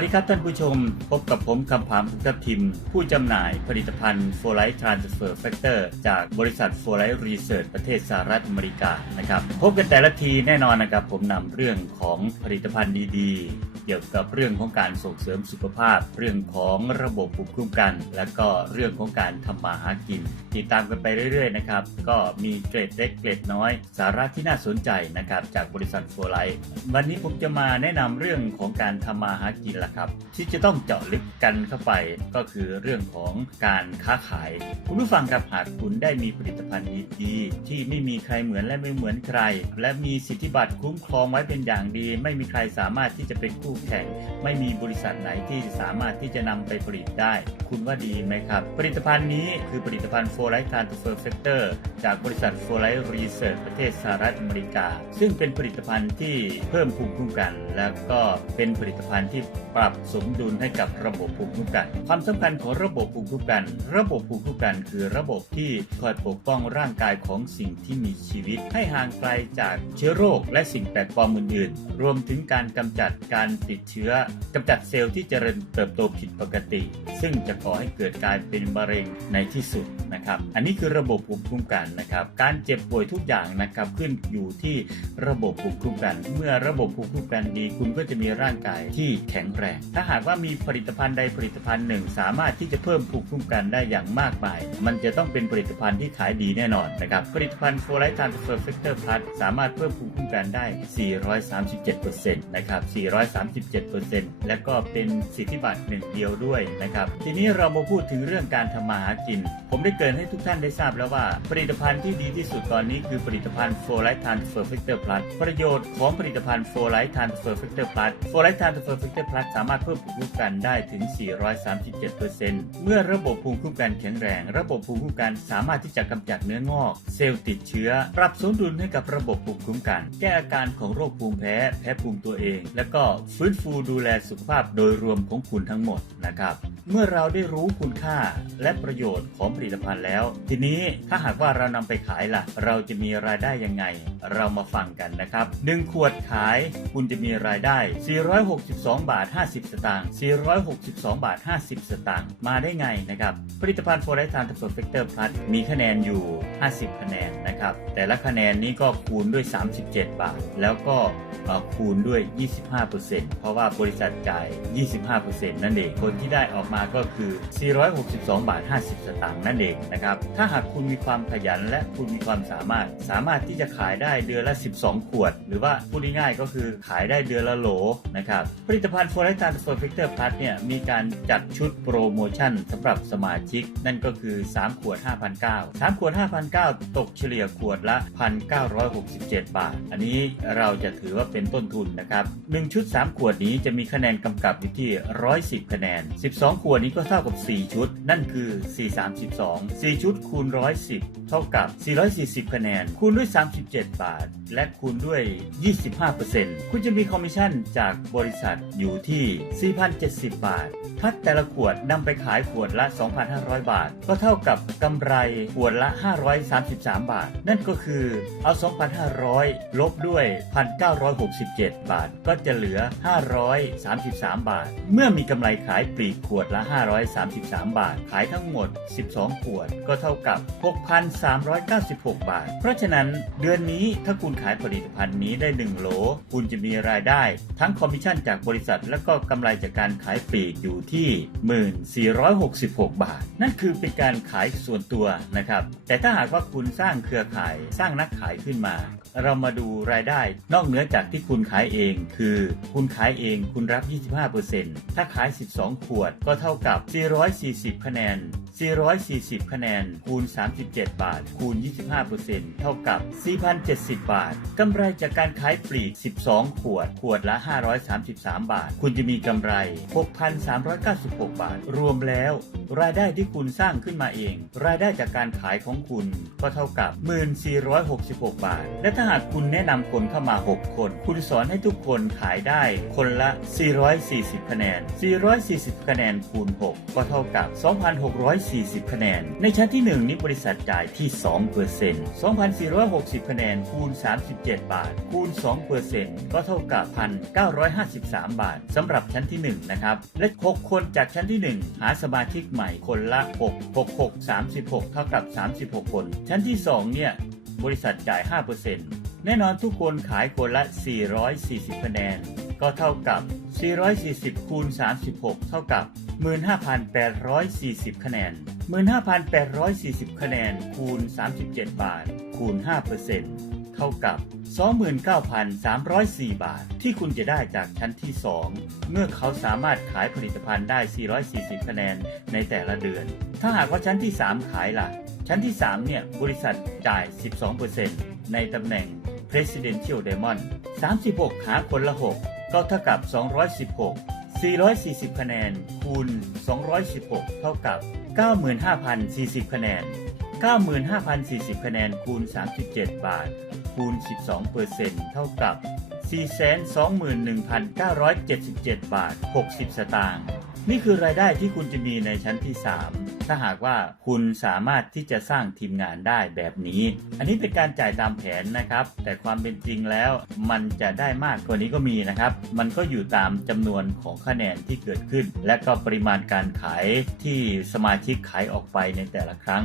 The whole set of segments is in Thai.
สดีครับท่านผู้ชมพบกับผมคำผามทัพทิมผู้จำหน่ายผลิตภัณฑ์ Folite Transfer Factor จากบริษัท Folite Research ประเทศสหรัฐอเมริกานะครับพบกันแต่ละทีแน่นอนนะครับผมนำเรื่องของผลิตภัณฑ์ดีๆเกี่ยวกับเรื่องของการส่งเสริมสุขภาพเรื่องของระบบภูมิคุ้มกันและก็เรื่องของการทำมาหากินติดตามกันไปเรื่อยๆนะครับก็มีเกร็ดเล็กเกร็ดน้อยสาระที่น่าสนใจนะครับจากบริษัท Folite วันนี้ผมจะมาแนะนำเรื่องของการทำมาหากินละครับที่จะต้องเจาะลึกกันเข้าไปก็คือเรื่องของการค้าขายคุณผู้ฟังครับหากคุณได้มีผลิตภัณฑ์ดีๆที่ไม่มีใครเหมือนและไม่เหมือนใครและมีสิทธิบัตรคุ้มครองไว้เป็นอย่างดีไม่มีใครสามารถที่จะเป็นคู่แข่งไม่มีบริษัทไหนที่สามารถที่จะนำไปผลิตได้คุณว่าดีไหมครับผลิตภัณฑ์นี้คือผลิตภัณฑ์ Folite Transfer Factor จากบริษัท Folite Research ประเทศสหรัฐอเมริกาซึ่งเป็นผลิตภัณฑ์ที่เพิ่มภูมิคุ้มกันแล้วก็เป็นผลิตภัณฑ์ที่ปรับสมดุลให้กับระบบภูมิคุ้มกันความสำคัญของระบบภูมิคุ้มกันระบบภูมิคุ้มกันคือระบบที่คอยปกป้องร่างกายของสิ่งที่มีชีวิตให้ห่างไกลจากเชื้อโรคและสิ่งแปลกปลอมอื่นๆรวมถึงการกำจัดการติดเชื้อกำจัดเซลล์ที่เจริญเติบโตผิดปกติซึ่งจะก่อให้เกิดกลายเป็นมะเร็งในที่สุดนะครับอันนี้คือระบบภูมิคุ้มกันนะครับการเจ็บป่วยทุกอย่างนะครับขึ้นอยู่ที่ระบบภูมิคุ้มกันเมื่อระบบภูมิคุ้มกันดีคุณก็จะมีร่างกายที่แข็งแรงถ้าหากว่ามีผลิตภัณฑ์ใดผลิตภัณฑ์หนึ่งสามารถที่จะเพิ่มภูมิคุ้มกันได้อย่างมากมายมันจะต้องเป็นผลิตภัณฑ์ที่ขายดีแน่นอนนะครับผลิตภัณฑ์ Folite Transfer Factor Plus สามารถเพิ่มภูมิคุ้มกันได้ 437% นะครับ 437% และก็เป็นสิทธิบัตรหนึ่งเดียวด้วยนะครับทีนี้เรามาพูดถึงเรื่องการทำมาหากินผมได้เกริ่นให้ทุกท่านได้ทราบแล้วว่าผลิตภัณฑ์ที่ดีที่สุดตอนนี้คือผลิตภัณฑ์ Folite Transfer Factor Plus ประโยชน์ของผลิตภัณฑ์ Folite Transfer Factor Plus Folite Transfer Factor Plus สามารถเพิ่มภูมิคุ้มกันได้ถึง 437% เมื่อระบบภูมิคุ้มกันแข็งแรงระบบภูมิคุ้มกันสามารถที่จะกำจัดเนื้องอกเซลล์ติดเชื้อปรับสมดุลให้กับระบบภูมิคุ้มกันแก้อาการของโรคภูมิแพ้ภูมิตัวเองและก็ฟื้นฟูดูแลสุขภาพโดยรวมของคุณทั้งหมดนะครับเมื่อเราได้รู้คุณค่าและประโยชน์ของผลิตภัณฑ์แล้วทีนี้ถ้าหากว่าเรานำไปขายล่ะเราจะมีรายได้ยังไงเรามาฟังกันนะครับ1ขวดขายคุณจะมีรายได้462 บาท 50 สตางค์462 บาท 50 สตางค์มาได้ไงนะครับผลิตภัณฑ์ Folite Transfer Factor Plus มีคะแนนอยู่50คะแนนนะครับแต่ละคะแนนนี้ก็คูณด้วย37 บาทแล้วก็คูณด้วย 25% เพราะว่าบริษัทจ่าย 25% นั่นเองคนที่ได้ออกมาก็คือ462 บาท 50 สตางค์นั่นเองนะครับถ้าหากคุณมีความขยันและคุณมีความสามารถที่จะขายได้เดือนละ12ขวดหรือว่าพูดง่ายๆก็คือขายได้เดือนละโหลนะครับผลิตภัณฑ์ Folite Transfer Factor Plus เนี่ยมีการจัดชุดโปรโมชั่นสำหรับสมาชิกนั่นก็คือ3ขวด 5,900 3ขวด 5,900 ตกเฉลี่ยขวดละ 1,967 บาทอันนี้เราจะถือว่าเป็นต้นทุนนะครับ1ชุด3ขวดนี้จะมีคะแนนกำกับอยู่ที่110คะแนน12ขวดนี้ก็เท่ากับ4ชุดนั่นคือ432 4ชุดคูณ110เท่ากับ440คะแนนคูณด้วย37 บาทและคูณด้วย 25% คุณจะมีคอมมิชชั่นจากบริษัทอยู่ที่ 4,070 บาทถ้าแต่ละขวดนำไปขายขวดละ 2,500 บาทก็เท่ากับกำไรขวดละ533 บาทนั่นก็คือเอา 2,500 ลบด้วย 1,967 บาทก็จะเหลือ 533 บาทเมื่อมีกำไรขายปลีกขวดละ 533 บาทขายทั้งหมด12ขวดก็เท่ากับ 6,396 บาทเพราะฉะนั้นเดือนนี้ถ้าคุณขายผลิตภัณฑ์นี้ได้1โหลคุณจะมีรายได้ทั้งคอมมิชชั่นจากบริษัทและก็กำไรจากการขายปลีกอยู่ที่ 1466 บาทนั่นคือเป็นการขายส่วนตัวนะครับแต่ถ้าหากว่าคุณสร้างเครือข่ายสร้างนักขายขึ้นมาเรามาดูรายได้นอกเหนือจากที่คุณขายเองคือคุณขายเองคุณรับ 25% ถ้าขาย12ขวดก็เท่ากับ440คะแนน440คะแนนคูณ37 บาทคูณ 25% เท่ากับ 4,070 บาทกำไรจากการขายปลีก12ขวดขวดละ533 บาทคุณจะมีกำไร 6,396 บาทรวมแล้ว รายได้ที่คุณสร้างขึ้นมาเองรายได้จากการขายของคุณก็เท่ากับ 1466 บาทและถ้าหากคุณแนะนำคนเข้ามา6คนคุณสอนให้ทุกคนขายได้คนละ440คะแนน440คะแนนคูณ6ก็เท่ากับ 2,640 คะแนนในชั้นที่1นี้บริษัทจ่ายที่ 2% 2,460 คะแนนคูณ37 บาทคูณ 2% ก็เท่ากับ 1,953 บาทสำหรับชั้นที่1นะครับและ6คนจากชั้นที่1หาสมาชิกใหม่คนละ36 เท่ากับ36คนชั้นที่2เนี่ยบริษัทจ่าย 5% แน่นอนทุกคนขายคนละ440คะแนนก็เท่ากับ440คูณ36เท่ากับ 15,840 คะแนน 15,840 คะแนนคูณ37 บาทคูณ 5% เท่ากับ 29,304 บาทที่คุณจะได้จากชั้นที่2เมื่อเขาสามารถขายผลิตภัณฑ์ได้440คะแนนในแต่ละเดือนถ้าหากว่าชั้นที่3ขายล่ะชั้นที่3เนี่ยบริษัทจ่าย 12% ในตำแหน่ง Presidential Diamond 36หาคนละ6ก็เท่ากับ216 440คะแนนคูณ216เท่ากับ 95,040 คะแนน 95,040 คะแนนคูณ37 บาทคูณ 12% เท่ากับ 421,977 บาท60 สตางค์นี่คือรายได้ที่คุณจะมีในชั้นที่3ถ้าหากว่าคุณสามารถที่จะสร้างทีมงานได้แบบนี้อันนี้เป็นการจ่ายตามแผนนะครับแต่ความเป็นจริงแล้วมันจะได้มากกว่านี้ก็มีนะครับมันก็อยู่ตามจำนวนของคะแนนที่เกิดขึ้นและก็ปริมาณการขายที่สมาชิกขายออกไปในแต่ละครั้ง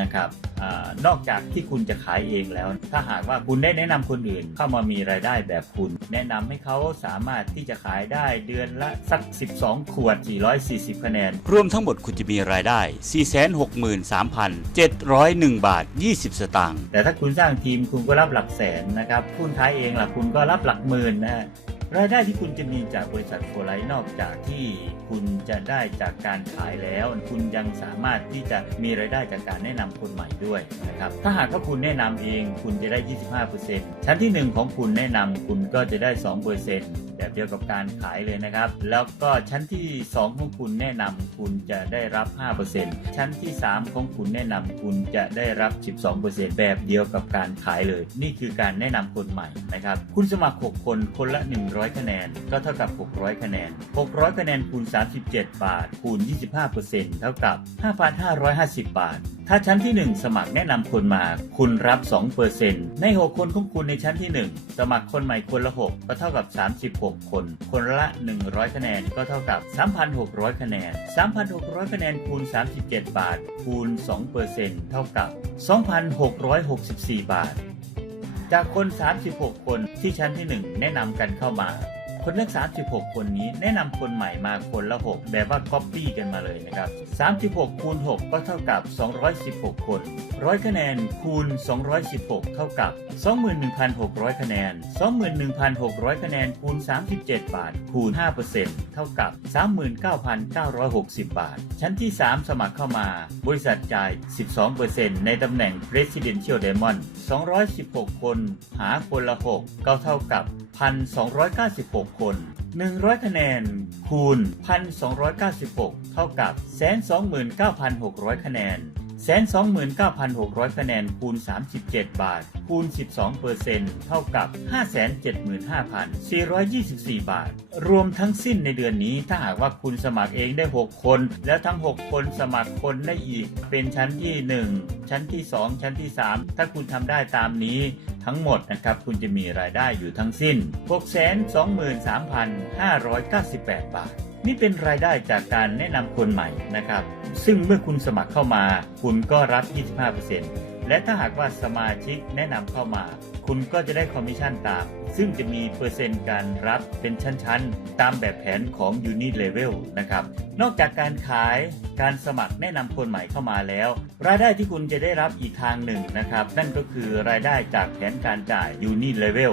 นะครับนอกจากที่คุณจะขายเองแล้วถ้าหากว่าคุณได้แนะนำคนอื่นเข้ามามีรายได้แบบคุณแนะนำให้เขาสามารถที่จะขายได้เดือนละสัก12ขวด440คะแนนรวมทั้งหมดคุณจะมีรายได้ 463,701 บาท20 สตางค์แต่ถ้าคุณสร้างทีมคุณก็รับหลักแสนนะครับคุณขายเองล่ะคุณก็รับหลักหมื่นนะรายได้ที่คุณจะมีจากบริษัทโฟไลท์นอกจากที่คุณจะได้จากการขายแล้วคุณยังสามารถที่จะมีรายได้จากการแนะนำคนใหม่ด้วยนะครับถ้าหากว่าคุณแนะนำเองคุณจะได้ 25% ชั้นที่1ของคุณแนะนำคุณก็จะได้ 2% แบบเดียวกับการขายเลยนะครับแล้วก็ชั้นที่2ของคุณแนะนำคุณจะได้รับ 5% ชั้นที่3ของคุณแนะนำคุณจะได้รับ 12% แบบเดียวกับการขายเลยนี่คือการแนะนำคนใหม่นะครับคุณสมัคร6คนคนละ100คะแนนก็เท่ากับ600คะแนน600คะแนนคูณ37 บาทคูณ 25% เท่ากับ 5,550 บาทถ้าชั้นที่1สมัครแนะนำคนมาคุณรับ 2% ใน6คนของคุณในชั้นที่1สมัครคนใหม่คนละ6ก็เท่ากับ36คนคนละ100คะแนนก็เท่ากับ 3,600 คะแนน 3,600 คะแนนคูณ37 บาทคูณ 2% เท่ากับ 2,664 บาทจากคน36คนที่ชั้นที่1แนะนำกันเข้ามาคนทั้ง36คนนี้แนะนำคนใหม่มาคนละ6แบบว่าก๊อปปี้กันมาเลยนะครับ36คูณ6ก็เท่ากับ216คน100คะแนนคูณ216เท่ากับ 21,600 คะแนน 21,600 คะแนนคูณ37 บาทคูณ 5% เท่ากับ 39,960 บาทชั้นที่3สมัครเข้ามาบริษัทจ่าย 12% ในตำแหน่ง Presidential Diamond 216คนหาคนละ6ก็เท่ากับ1,296 คน100คะแนนคูณ 1,296 เท่ากับ 129,600 คะแนน 129,600 คะแนนคูณ37 บาทคูณ 12% เท่ากับ 575,424 บาทรวมทั้งสิ้นในเดือนนี้ถ้าหากว่าคุณสมัครเองได้6คนแล้วทั้ง6คนสมัครคนได้อีกเป็นชั้นที่1ชั้นที่2ชั้นที่3ถ้าคุณทำได้ตามนี้ทั้งหมดนะครับคุณจะมีรายได้อยู่ทั้งสิ้น 623,598 บาทนี่เป็นรายได้จากการแนะนำคนใหม่นะครับซึ่งเมื่อคุณสมัครเข้ามาคุณก็รับ 25% และถ้าหากว่าสมาชิกแนะนำเข้ามาคุณก็จะได้คอมมิชชั่นตามซึ่งจะมีเปอร์เซ็นต์การรับเป็นชั้นๆตามแบบแผนของ Unit Level นะครับนอกจากการขายการสมัครแนะนำคนใหม่เข้ามาแล้วรายได้ที่คุณจะได้รับอีกทางหนึ่งนะครับนั่นก็คือรายได้จากแผนการจ่าย Unit Level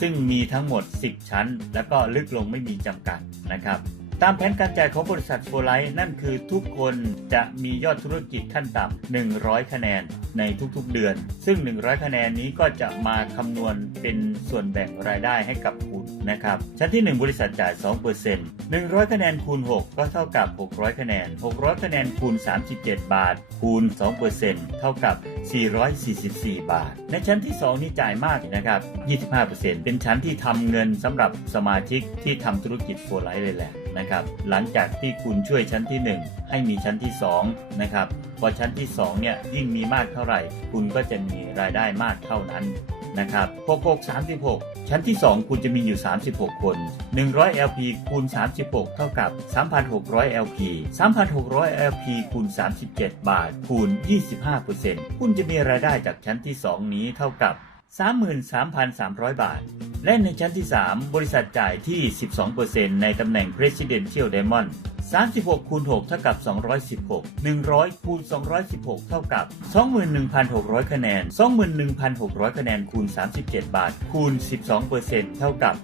ซึ่งมีทั้งหมด10ชั้นแล้วก็ลึกลงไม่มีจำกัดนะครับตามแผนการจ่ายของบริษัทโฟไลท์นั่นคือทุกคนจะมียอดธุรกิจขั้นต่ำ100คะแนนในทุกๆเดือนซึ่ง100คะแนนนี้ก็จะมาคำนวณเป็นส่วนแบ่งรายได้ให้กับคุณ นะครับชั้นที่1บริษัทจ่าย 2% 100คะแนนคูณ6ก็เท่ากับ600คะแนน600คะแนนคูณ37บาทคูณ 2% เท่ากับ444บาทในชั้นที่2นี่จ่ายมากนะครับ 25% เป็นชั้นที่ทำเงินสำหรับสมาชิกที่ทำธุรกิจโฟร์ไลท์เลยแหละนะครับหลังจากที่คุณช่วยชั้นที่1ให้มีชั้นที่2นะครับพอชั้นที่2เนี่ยยิ่งมีมากเท่าไหร่คุณก็จะมีรายได้มากเท่านั้นนะครับ66ชั้นที่2คุณจะมีอยู่36คน100 LP คูณ36เท่ากับ 3,600 LP 3,600 LP คูณ37บาทคูณ 25% คุณจะมีรายได้จากชั้นที่2นี้เท่ากับ 33,300 บาทและในชั้นที่3บริษัทจ่ายที่ 12% ในตำแหน่ง Presidential Diamond 36คูณ6เท่ากับ216 100คูณ216เท่ากับ 21,600 คะแนน 21,600 คะแนนคูณ37บาทคูณ 12% เท่ากับ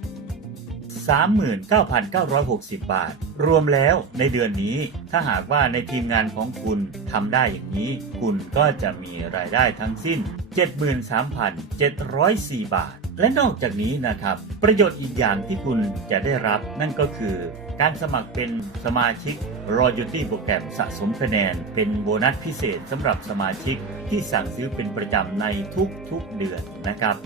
39,960 บาทรวมแล้วในเดือนนี้ถ้าหากว่าในทีมงานของคุณทำได้อย่างนี้คุณก็จะมีรายได้ทั้งสิ้น 73,704 บาทและนอกจากนี้นะครับประโยชน์อีกอย่างที่คุณจะได้รับนั่นก็คือการสมัครเป็นสมาชิก Royalty โปรแกรมสะสมคะแนนเป็นโบนัสพิเศษสำหรับสมาชิกที่สั่งซื้อเป็นประจำในทุกๆเดือนนะครับ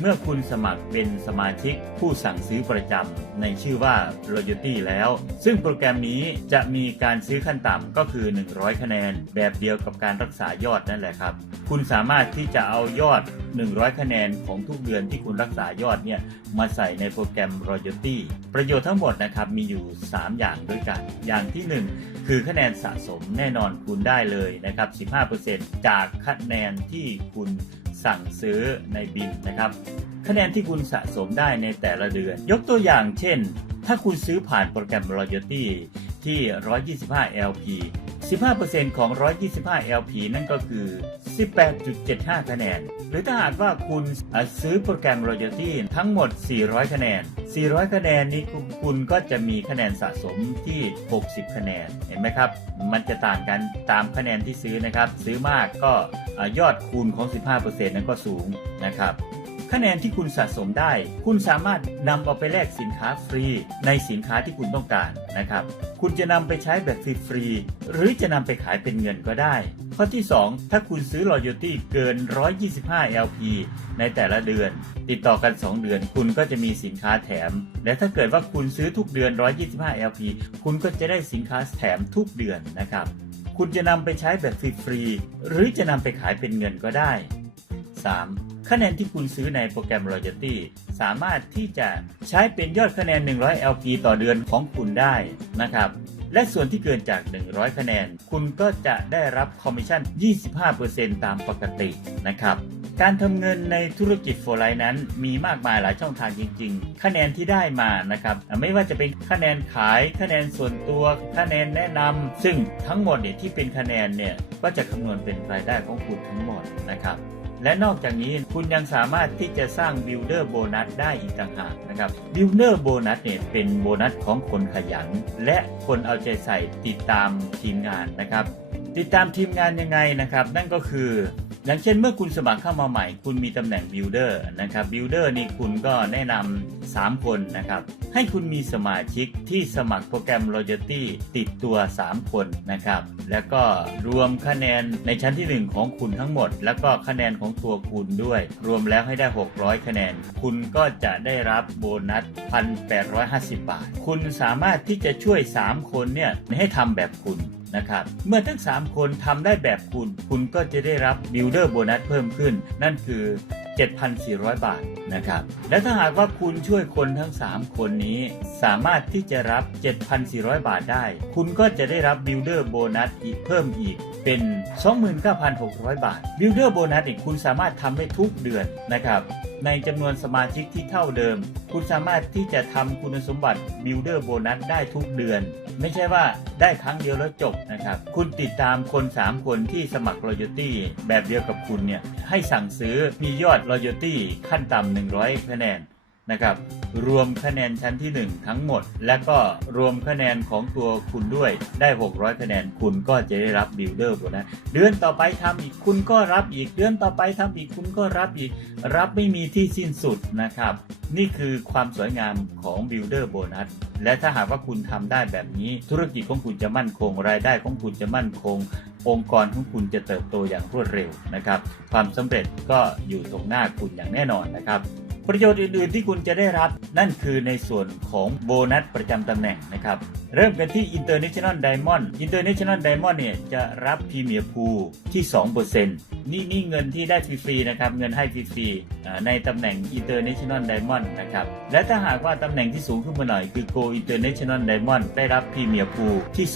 เมื่อคุณสมัครเป็นสมาชิกผู้สั่งซื้อประจำในชื่อว่า Royalty แล้วซึ่งโปรแกรมนี้จะมีการซื้อขั้นต่ำก็คือ100คะแนนแบบเดียวกับการรักษายอดนั่นแหละครับคุณสามารถที่จะเอายอด100คะแนนของทุกเดือนที่คุณรักษายอดเนี่ยมาใส่ในโปรแกรม Royalty ประโยชน์ทั้งหมดนะครับมีอยู่3อย่างด้วยกันอย่างที่1คือคะแนนสะสมแน่นอนคุณได้เลยนะครับ 15% จากคะแนนที่คุณสั่งซื้อในบินนะครับคะแนนที่คุณสะสมได้ในแต่ละเดือนยกตัวอย่างเช่นถ้าคุณซื้อผ่านโปรแกรม Royalty ที่125 LP 15% ของ125 LP นั่นก็คือ 18.75 คะแนนหรือถ้าหากว่าคุณซื้อโปรแกรม Royalty ทั้งหมด400คะแนน400คะแนนนี้คุณก็จะมีคะแนนสะสมที่60คะแนนเห็นไหมครับมันจะต่างกันตามคะแนนที่ซื้อนะครับซื้อมากก็ยอดคูณของ 15% นั้นก็สูงนะครับคะแนนที่คุณสะสมได้คุณสามารถนำเอาไปแลกสินค้าฟรีในสินค้าที่คุณต้องการนะครับคุณจะนำไปใช้แบบฟรีๆหรือจะนำไปขายเป็นเงินก็ได้ข้อที่2ถ้าคุณซื้อ Royalty เกิน125 LP ในแต่ละเดือนติดต่อกัน2เดือนคุณก็จะมีสินค้าแถมและถ้าเกิดว่าคุณซื้อทุกเดือน125 LP คุณก็จะได้สินค้าแถมทุกเดือนนะครับคุณจะนำไปใช้แบบฟรีๆหรือจะนำไปขายเป็นเงินก็ได้ 3. คะแนนที่คุณซื้อในโปรแกรม Royalty สามารถที่จะใช้เป็นยอดคะแนน100 LP ต่อเดือนของคุณได้นะครับและส่วนที่เกินจาก100คะแนนคุณก็จะได้รับคอมมิชชั่น 25% ตามปกตินะครับการทำเงินในธุรกิจโฟร์ไลท์นั้นมีมากมายหลายช่องทางจริงๆคะแนนที่ได้มานะครับไม่ว่าจะเป็นคะแนนขายคะแนนส่วนตัวคะแนนแนะนำซึ่งทั้งหมดเนี่ยที่เป็นคะแนนเนี่ยก็จะคำนวณเป็นรายได้ของคุณทั้งหมดนะครับและนอกจากนี้คุณยังสามารถที่จะสร้าง Builder Bonus ได้อีกต่างหากนะครับ Builder Bonus เนี่ยเป็นโบนัสของคนขยันและคนเอาใจใส่ติดตามทีมงานนะครับติดตามทีมงานยังไงนะครับนั่นก็คืออย่างเช่นเมื่อคุณสมัครเข้ามาใหม่คุณมีตำแหน่ง Builder นะครับ Builder นี่คุณก็แนะนำ3คนนะครับให้คุณมีสมาชิกที่สมัครโปรแกรม Royalty ติดตัว3คนนะครับแล้วก็รวมคะแนนในชั้นที่1ของคุณทั้งหมดแล้วก็คะแนนของตัวคุณด้วยรวมแล้วให้ได้600คะแนนคุณก็จะได้รับโบนัส 1,850 บาทคุณสามารถที่จะช่วย3คนเนี่ยให้ทำแบบคุณนะครับเมื่อทั้ง3คนทำได้แบบคุณก็จะได้รับ Builder Bonus เพิ่มขึ้นนั่นคือ 7,400 บาทนะครับและถ้าหากว่าคุณช่วยคนทั้ง3คนนี้สามารถที่จะรับ 7,400 บาทได้คุณก็จะได้รับ Builder Bonus อีกเพิ่มอีกเป็น 29,600 บาท Builder Bonus อีกคุณสามารถทำได้ทุกเดือนนะครับในจำนวนสมาชิกที่เท่าเดิมคุณสามารถที่จะทำคุณสมบัติ Builder Bonus ได้ทุกเดือนไม่ใช่ว่าได้ครั้งเดียวแล้วจบนะครับคุณติดตามคน3คนที่สมัคร Royalty แบบเดียวกับคุณเนี่ยให้สั่งซื้อมียอด Royalty ขั้นต่ำ100คะแนน นะครับรวมคะแนนชั้นที่1ทั้งหมดและก็รวมคะแนนของตัวคุณด้วยได้600คะแนนคุณก็จะได้รับ Builder Bonus เดือนต่อไปทำอีกคุณก็รับอีกเดือนต่อไปทำอีกคุณก็รับอีกรับไม่มีที่สิ้นสุดนะครับนี่คือความสวยงามของ Builder Bonus และถ้าหากว่าคุณทำได้แบบนี้ธุรกิจของคุณจะมั่นคงรายได้ของคุณจะมั่นคงองค์กรของคุณจะเติบโตอย่างรวดเร็วนะครับความสำเร็จก็อยู่ตรงหน้าคุณอย่างแน่นอนนะครับประโยชน์อื่นๆที่คุณจะได้รับนั่นคือในส่วนของโบนัสประจำตำแหน่งนะครับเริ่มกันที่ International Diamond International Diamond เนี่ยจะรับ Premier Pool ที่ 2% นี่เงินที่ได้ฟรีๆนะครับเงินให้ฟรีๆในตำแหน่ง International Diamond นะครับและถ้าหากว่าตำแหน่งที่สูงขึ้นมาหน่อยคือ Go International Diamond ได้รับ Premier Pool ที่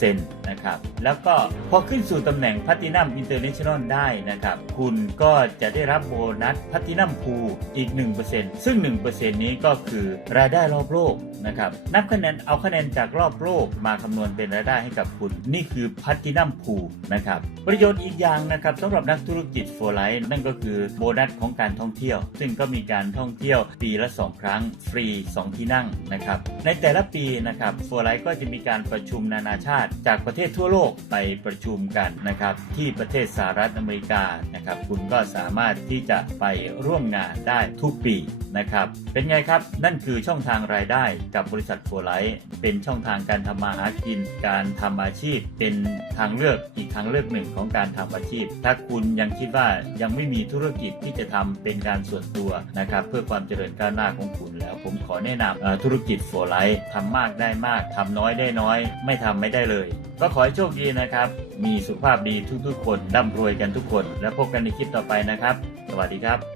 2% นะครับแล้วก็พอขึ้นสู่ตำแหน่ง Platinum International ได้นะครับคุณก็จะได้รับโบนัส Platinum Pool อีก 1% ซึ่ง 1% นี้ก็คือรายได้รอบโลกนะครับนับคะแนนเอาคะแนนจากรอบโลกมาคำนวณเป็นรายได้ให้กับคุณนี่คือ Platinum Pool นะครับประโยชน์อีกอย่างนะครับสำหรับนักธุรกิจ For Life นั่นก็คือโบนัสของการท่องเที่ยวซึ่งก็มีการท่องเที่ยวปีละ2ครั้งฟรี2ที่นั่งนะครับในแต่ละปีนะครับ For Life ก็จะมีการประชุมนานาชาติจากประเทศทั่วโลกไปประชุมกันนะครับที่ประเทศสหรัฐอเมริกานะครับคุณก็สามารถที่จะไปร่วมงานได้ทุกปีนะครับเป็นไงครับนั่นคือช่องทางรายได้กับบริษัท For Life เป็นช่องทางการทำมาหากินการทำอาชีพเป็นทางเลือกอีกทางเลือกหนึ่งของการทำอาชีพถ้าคุณยังคิดว่ายังไม่มีธุรกิจที่จะทำเป็นการส่วนตัวนะครับเพื่อความเจริญก้าวหน้าของคุณแล้วผมขอแนะนำธุรกิจ For Life ทำมากได้มากทำน้อยได้น้อยไม่ทำไม่ได้เลยก็ขอให้โชคดีนะครับมีสุขภาพดีทุกๆคนร่ำรวยกันทุกคนแล้วพบกันในคลิปต่อไปนะครับสวัสดีครับ